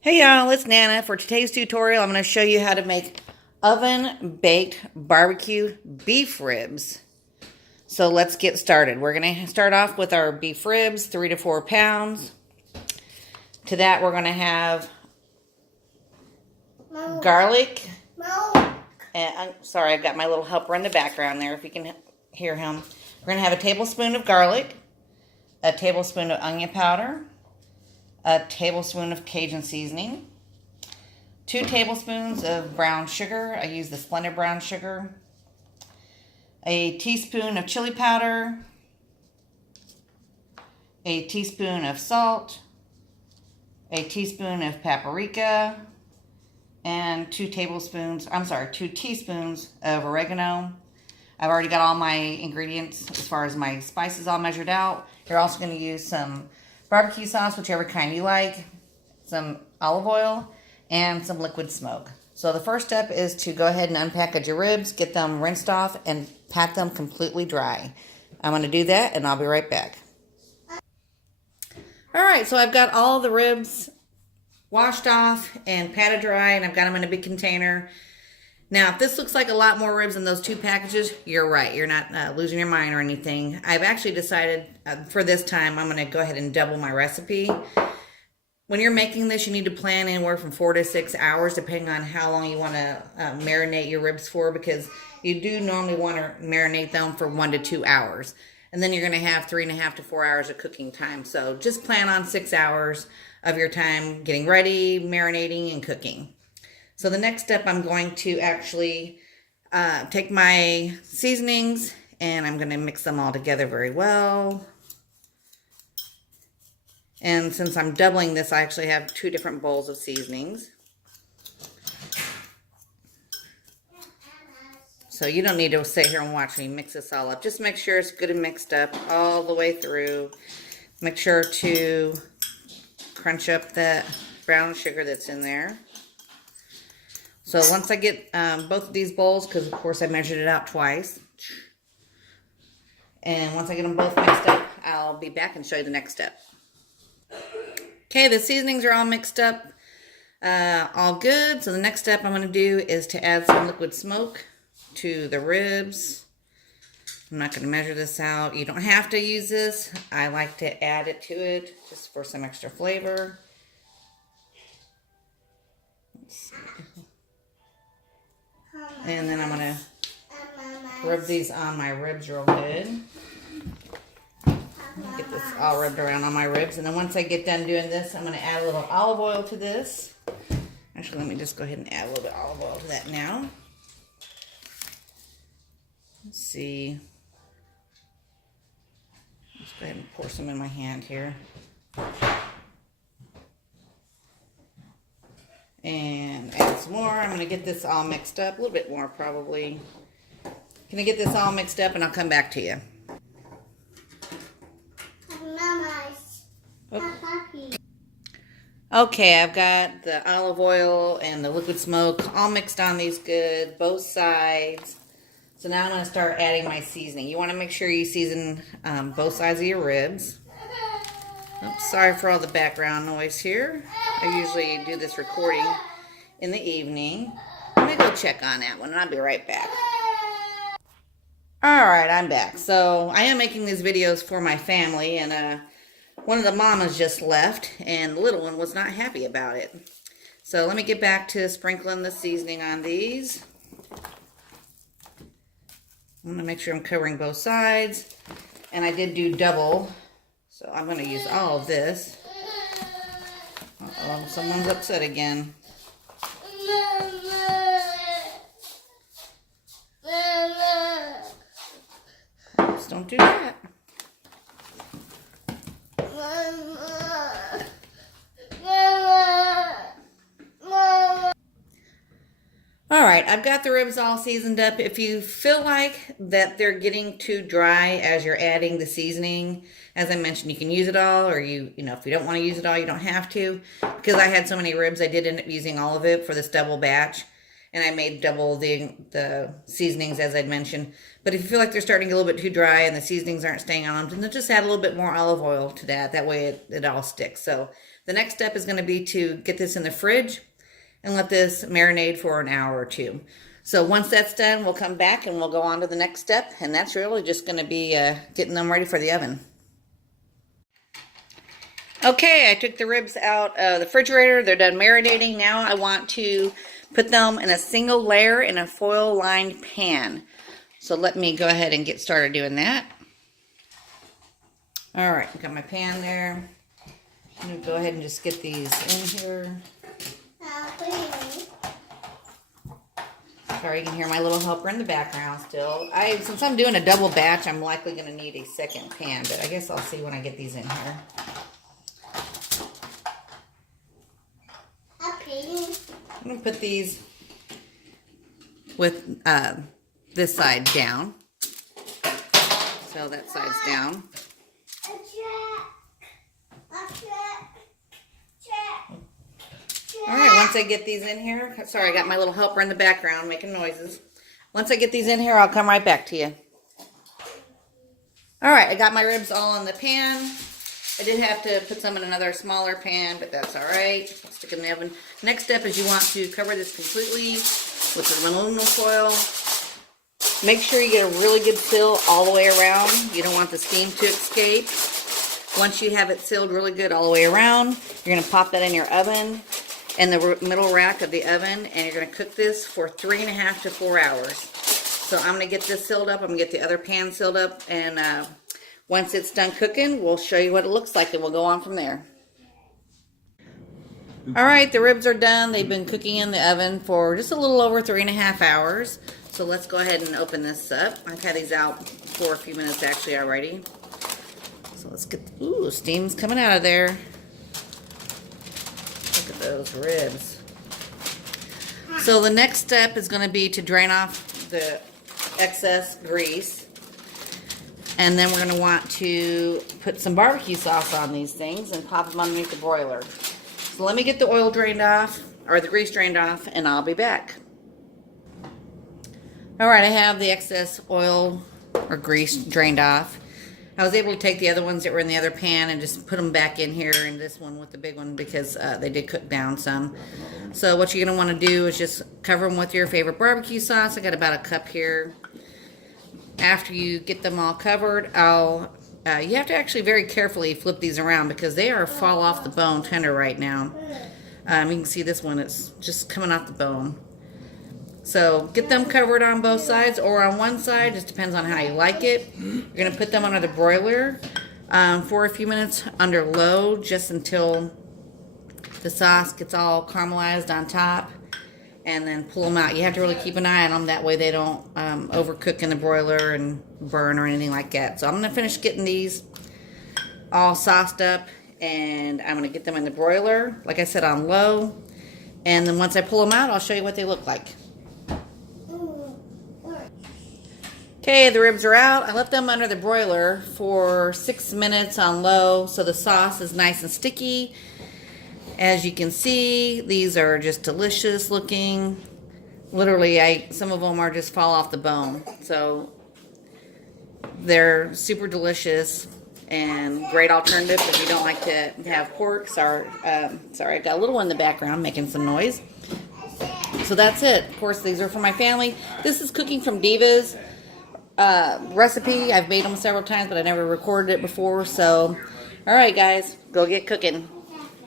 Hey y'all, it's Nana. For today's tutorial, I'm going to show you how to make oven-baked barbecue beef ribs. So let's get started. We're going to start off with our beef ribs, 3 to 4 pounds. To that, we're going to have garlic. And sorry, I've got my little helper in the background there, if you can hear him. We're going to have a tablespoon of garlic, a tablespoon of onion powder, a tablespoon of Cajun seasoning, 2 tablespoons of brown sugar. I use the Splendid brown sugar, a teaspoon of chili powder, a teaspoon of salt, a teaspoon of paprika, and 2 teaspoons of oregano. I've already got all my ingredients as far as my spices all measured out. You're also going to use some BBQ sauce, whichever kind you like, some olive oil, and some liquid smoke. So the first step is to go ahead and unpackage your ribs, get them rinsed off, and pat them completely dry. I'm going to do that, and I'll be right back. Alright, so I've got all the ribs washed off and patted dry, and I've got them in a big container. Now, if this looks like a lot more ribs in those 2 packages, you're right. You're not losing your mind or anything. I've actually decided for this time, I'm going to go ahead and double my recipe. When you're making this, you need to plan anywhere from 4 to 6 hours, depending on how long you want to marinate your ribs for, because you do normally want to marinate them for 1 to 2 hours. And then you're going to have 3.5 to 4 hours of cooking time. So just plan on 6 hours of your time getting ready, marinating, and cooking. So the next step, I'm going to actually take my seasonings and I'm going to mix them all together very well. And since I'm doubling this, I actually have 2 different bowls of seasonings. So you don't need to sit here and watch me mix this all up. Just make sure it's good and mixed up all the way through. Make sure to crunch up that brown sugar that's in there. So once I get both of these bowls, because of course I measured it out twice, and once I get them both mixed up, I'll be back and show you the next step. Okay, the seasonings are all mixed up, all good. So the next step I'm going to do is to add some liquid smoke to the ribs. I'm not going to measure this out. You don't have to use this. I like to add it to it just for some extra flavor. Let's see. And then I'm going to rub these on my ribs real good. Get this all rubbed around on my ribs. And then once I get done doing this, I'm going to add a little olive oil to this. Actually, let me just go ahead and add a little bit of olive oil to that now. Let's see. Let's go ahead and pour some in my hand here. And add some more. I'm going to get this all mixed up. A little bit more probably. Can I get this all mixed up and I'll come back to you. Okay, I've got the olive oil and the liquid smoke all mixed on these good, both sides. So now I'm going to start adding my seasoning. You want to make sure you season both sides of your ribs. Oops, sorry for all the background noise here. I usually do this recording in the evening. Let me go check on that one and I'll be right back. Alright, I'm back. So I am making these videos for my family, and one of the mamas just left and the little one was not happy about it. So let me get back to sprinkling the seasoning on these. I'm going to make sure I'm covering both sides. And I did do double. So I'm going to use all of this. Uh-oh, someone's upset again. Oops, don't do that. Alright, I've got the ribs all seasoned up. If you feel like that they're getting too dry as you're adding the seasoning, as I mentioned, you can use it all, or if you don't want to use it all, you don't have to. Because I had so many ribs, I did end up using all of it for this double batch. And I made double the seasonings, as I'd mentioned. But if you feel like they're starting a little bit too dry and the seasonings aren't staying on them, then just add a little bit more olive oil to that. That way it all sticks. So The next step is going to be to get this in the fridge and let this marinate for an hour or two. So once that's done, we'll come back and we'll go on to the next step. And that's really just going to be getting them ready for the oven. Okay, I took the ribs out of the refrigerator. They're done marinating. Now I want to put them in a single layer in a foil-lined pan. So let me go ahead and get started doing that. All right, got my pan there. I'm going to go ahead and just get these in here. Sorry, you can hear my little helper in the background still. Since I'm doing a double batch, I'm likely going to need a second pan, but I guess I'll see when I get these in here. I'm going to put these with this side down. So that side's down. Alright, once I get these in here, sorry, I got my little helper in the background making noises. Once I get these in here, I'll come right back to you. Alright, I got my ribs all in the pan. I did have to put some in another smaller pan, but that's alright. I'll stick it in the oven. Next step is you want to cover this completely with some aluminum foil. Make sure you get a really good seal all the way around. You don't want the steam to escape. Once you have it sealed really good all the way around, you're going to pop that in your oven, in the middle rack of the oven, and you're going to cook this for 3.5 to 4 hours. So I'm going to get this sealed up. I'm going to get the other pan sealed up, and once it's done cooking, we'll show you what it looks like, and we'll go on from there. All right, the ribs are done. They've been cooking in the oven for just a little over 3.5 hours. So let's go ahead and open this up. I've had these out for a few minutes actually already. So let's get, ooh, steam's coming out of there. Look at those ribs. So the next step is going to be to drain off the excess grease. And then we're going to want to put some barbecue sauce on these things and pop them underneath the broiler. So let me get the oil drained off, or the grease drained off, and I'll be back. Alright, I have the excess oil or grease drained off. I was able to take the other ones that were in the other pan and just put them back in here in this one with the big one because they did cook down some. So what you're going to want to do is just cover them with your favorite barbecue sauce. I got about a cup here. After you get them all covered, you have to actually very carefully flip these around because they are fall off the bone tender right now. You can see this one, it's just coming off the bone. So get them covered on both sides or on one side, just depends on how you like it. You're going to put them under the broiler for a few minutes under low, just until the sauce gets all caramelized on top, and then pull them out. You have to really keep an eye on them, that way they don't overcook in the broiler and burn or anything like that. So I'm going to finish getting these all sauced up, and I'm going to get them in the broiler, like I said, on low. And then once I pull them out, I'll show you what they look like. Okay, the ribs are out. I left them under the broiler for 6 minutes on low, so the sauce is nice and sticky. As you can see, these are just delicious looking. Literally, some of them are just fall off the bone. So they're super delicious and great alternative if you don't like to have pork. Sorry, I got a little one in the background making some noise. So that's it. Of course, these are for my family. This is Cooking from Divas recipe. I've made them several times, but I never recorded it before. So, all right, guys, go get cooking.